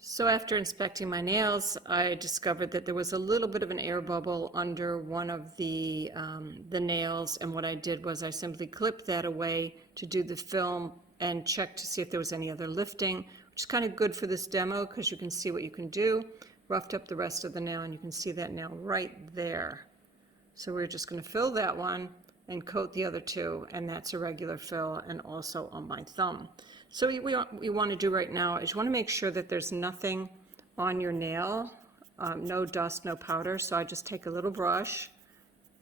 So after inspecting my nails, I discovered that there was a little bit of an air bubble under one of the nails, and what I did was I simply clipped that away to do the film and check to see if there was any other lifting, which is kind of good for this demo because you can see what you can do. Roughed up the rest of the nail, and you can see that nail right there. So we're just going to fill that one and coat the other two, and that's a regular fill, and also on my thumb. So what you want to do right now is you want to make sure that there's nothing on your nail, no dust, no powder. So I just take a little brush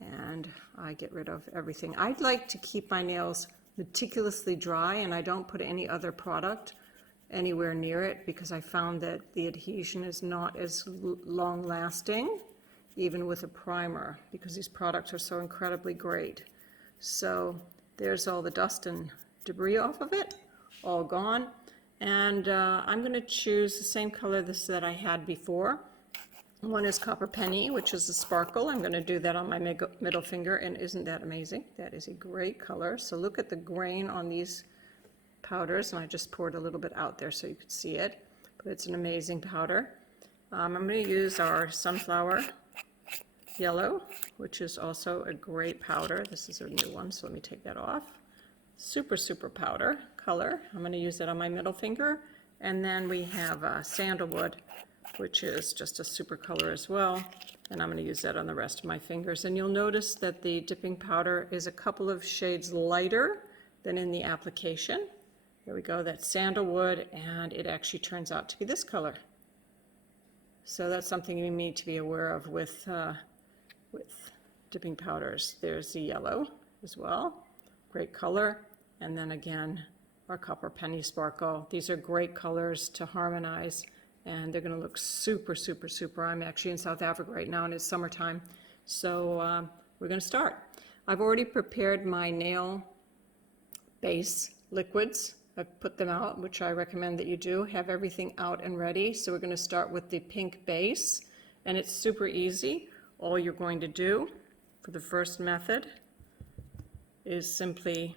and I get rid of everything. I'd like to keep my nails meticulously dry, and I don't put any other product anywhere near it because I found that the adhesion is not as long lasting, even with a primer, because these products are so incredibly great. So there's all the dust and debris off of it, all gone. And I'm going to choose the same color that I had before. One is Copper Penny, which is a sparkle. I'm going to do that on my middle finger, and isn't that amazing? That is a great color. So look at the grain on these powders, and I just poured a little bit out there so you could see it, but it's an amazing powder. I'm going to use our Sunflower Yellow, which is also a great powder. This is a new one, so let me take that off. Super powder color. I'm going to use it on my middle finger. And then we have Sandalwood, which is just a super color as well, and I'm going to use that on the rest of my fingers. And you'll notice that the dipping powder is a couple of shades lighter than in the application. There we go, that's Sandalwood, and it actually turns out to be this color. So that's something you need to be aware of with dipping powders. There's the yellow as well, great color. And then again, our Copper Penny Sparkle. These are great colors to harmonize, and they're going to look super. I'm actually in South Africa right now, and it's summertime. So we're going to start. I've already prepared my nail base liquids. I've put them out, which I recommend that you do. Have everything out and ready. So we're going to start with the pink base, and it's super easy. All you're going to do for the first method is simply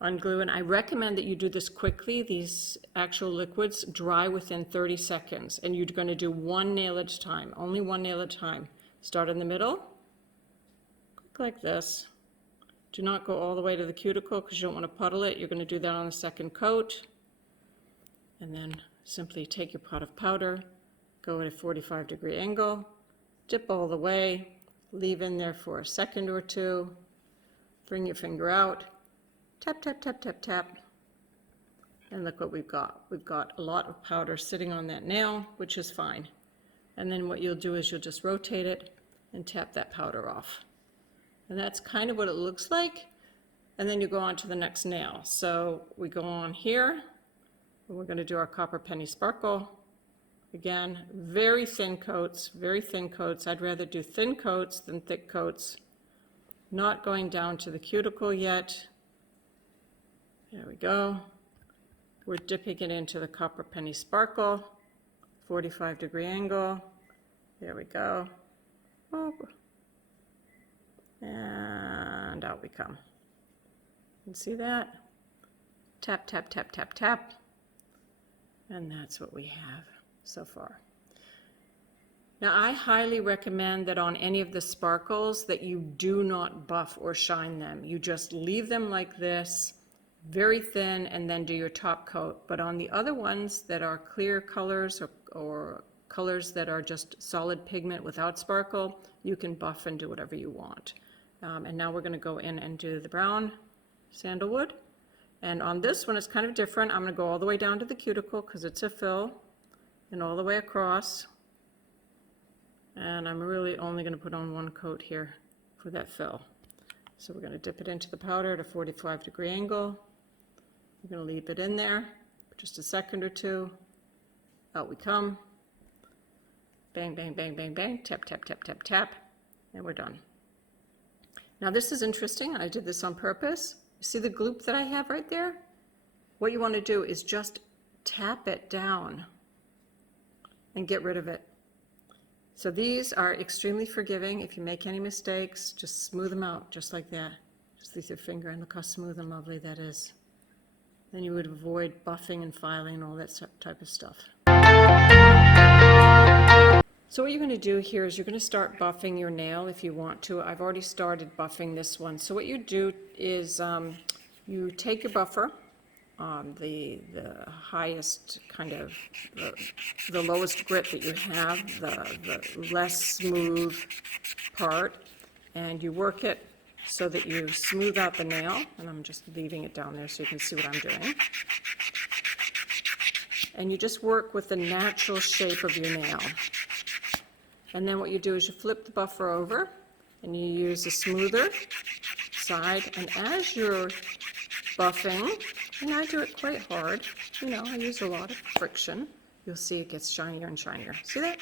unglue, and I recommend that you do this quickly. These actual liquids dry within 30 seconds, and you're going to do one nail at a time, only one nail at a time. Start in the middle, click like this. Do not go all the way to the cuticle because you don't want to puddle it. You're going to do that on the second coat, and then simply take your pot of powder, go at a 45-degree angle, dip all the way, leave in there for a second or two, bring your finger out, tap, and look what we've got. We've got a lot of powder sitting on that nail, which is fine. And then what you'll do is you'll just rotate it and tap that powder off. And that's kind of what it looks like. And then you go on to the next nail. So we go on here, and we're going to do our Copper Penny Sparkle. Again, very thin coats. I'd rather do thin coats than thick coats. Not going down to the cuticle yet. There we go. We're dipping it into the Copper Penny Sparkle, 45-degree angle. There we go. Oh. And out we come. You can see that? Tap. And that's what we have so far. Now, I highly recommend that on any of the sparkles that you do not buff or shine them. You just leave them like this, very thin, and then do your top coat. But on the other ones that are clear colors or colors that are just solid pigment without sparkle, you can buff and do whatever you want. And now we're going to go in and do the brown Sandalwood. And on this one, it's kind of different. I'm going to go all the way down to the cuticle because it's a fill, and all the way across. And I'm really only going to put on one coat here for that fill. So we're going to dip it into the powder at a 45-degree angle. We're going to leave it in there for just a second or two. Out we come. Bang, tap, and we're done. Now this is interesting. I did this on purpose. You see the gloop that I have right there? What you want to do is just tap it down and get rid of it. So these are extremely forgiving. If you make any mistakes, just smooth them out just like that. Just with your finger, and look how smooth and lovely that is. Then you would avoid buffing and filing and all that type of stuff. So what you're going to do here is you're going to start buffing your nail if you want to. I've already started buffing this one. So what you do is you take your buffer, the highest kind of, the lowest grit that you have, the less smooth part, and you work it so that you smooth out the nail, and I'm just leaving it down there so you can see what I'm doing. And you just work with the natural shape of your nail. And then what you do is you flip the buffer over, and you use a smoother side, and as you're buffing, and I do it quite hard, you know, I use a lot of friction, you'll see it gets shinier and shinier. See that?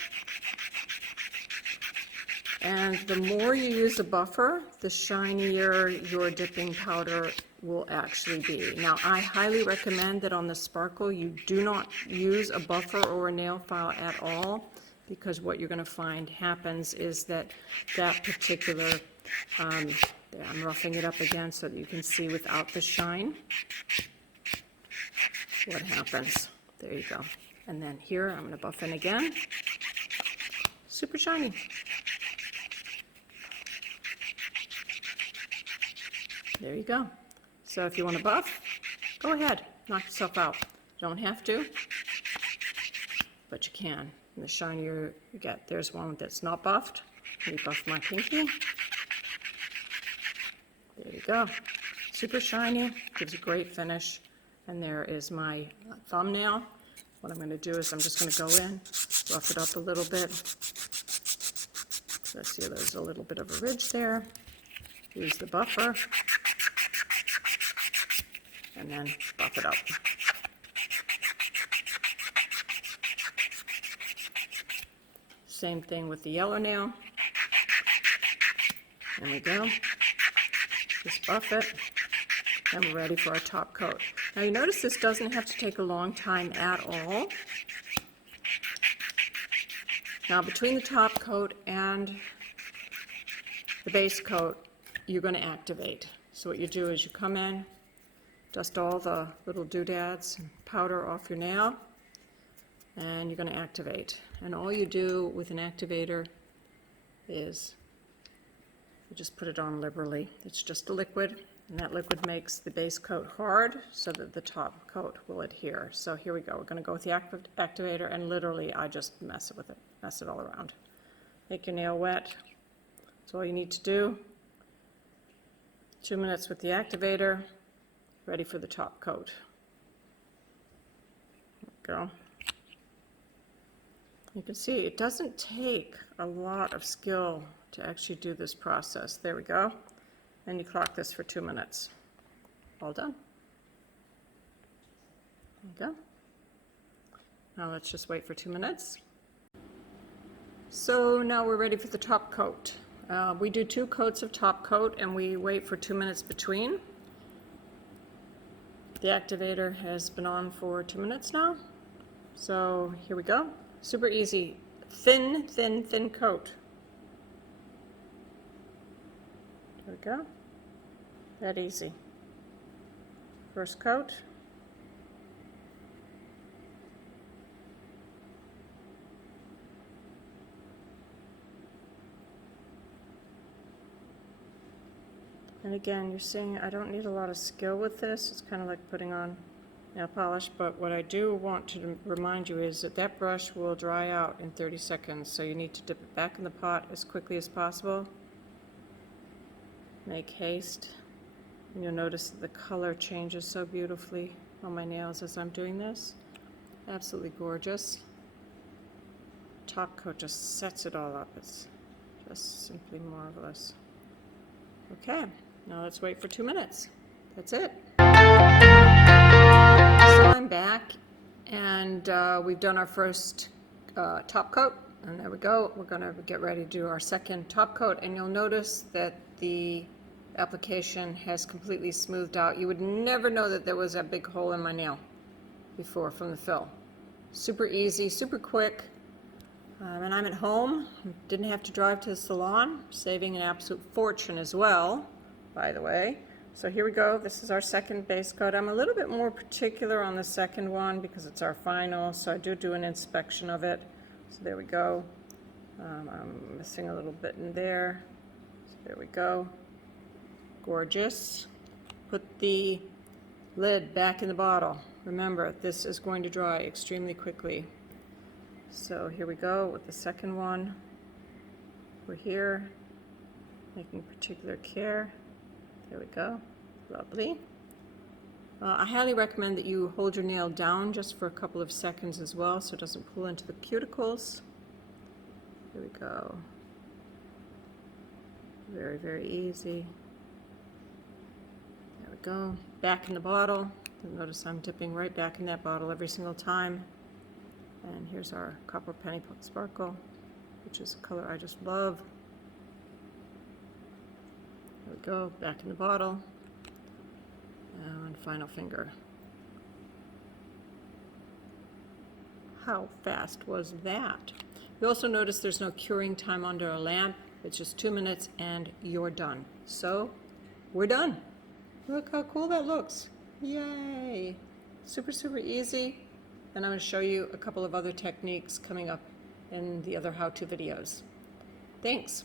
And the more you use a buffer, the shinier your dipping powder will actually be. Now, I highly recommend that on the Sparkle you do not use a buffer or a nail file at all, because what you're going to find happens is that particular, I'm roughing it up again so that you can see without the shine what happens. There you go. And then here I'm going to buff in again. Super shiny. There you go. So if you want to buff, go ahead, knock yourself out. Don't have to, but you can. And the shinier you get. There's one that's not buffed. Let me buff my pinky. There you go. Super shiny, gives a great finish. And there is my thumbnail. What I'm going to do is I'm just going to go in, rough it up a little bit. So I see there's a little bit of a ridge there. Use the buffer. And then buff it up. Same thing with the yellow nail. There we go. Just buff it. And we're ready for our top coat. Now you notice this doesn't have to take a long time at all. Now between the top coat and the base coat, you're going to activate. So what you do is you come in, dust all the little doodads and powder off your nail, and you're going to activate. And all you do with an activator is you just put it on liberally. It's just a liquid, and that liquid makes the base coat hard so that the top coat will adhere. So here we go. We're going to go with the activator, and literally I just mess it with it, mess it all around. Make your nail wet. That's all you need to do. 2 minutes with the activator, ready for the top coat. There we go. You can see it doesn't take a lot of skill to actually do this process. There we go. And you clock this for 2 minutes. All done. There you go. Now let's just wait for 2 minutes. So now we're ready for the top coat. We do 2 coats of top coat and we wait for 2 minutes between. The activator has been on for 2 minutes now. So here we go. Super easy. Thin, thin, thin coat. There we go. That easy. First coat. And again, you're seeing I don't need a lot of skill with this. It's kind of like putting on nail polish, but what I do want to remind you is that that brush will dry out in 30 seconds, so you need to dip it back in the pot as quickly as possible. Make haste. And you'll notice that the color changes so beautifully on my nails as I'm doing this. Absolutely gorgeous. Top coat just sets it all up. It's just simply marvelous. Okay, now let's wait for 2 minutes. That's it. So I'm back, and we've done our first top coat, and there we go. We're going to get ready to do our second top coat, and you'll notice that the application has completely smoothed out. You would never know that there was a big hole in my nail before from the fill. Super easy, super quick. And I'm at home, didn't have to drive to the salon, saving an absolute fortune as well, by the way. So here we go, this is our second base coat. I'm a little bit more particular on the second one because it's our final, so I do an inspection of it. So there we go. I'm missing a little bit in there. So there we go. Gorgeous. Put the lid back in the bottle. Remember, this is going to dry extremely quickly. So here we go with the second one. We're here, making particular care. There we go, lovely. I highly recommend that you hold your nail down just for a couple of seconds as well so it doesn't pull into the cuticles. Here we go. Very, very easy. There we go. Back in the bottle. You'll notice I'm dipping right back in that bottle every single time. And here's our Copper Penny Sparkle, which is a color I just love. There we go, back in the bottle. And final finger. How fast was that? You also notice there's no curing time under a lamp. It's just 2 minutes and you're done. So, we're done. Look how cool that looks. Yay! Super, super easy. And I'm going to show you a couple of other techniques coming up in the other how-to videos. Thanks.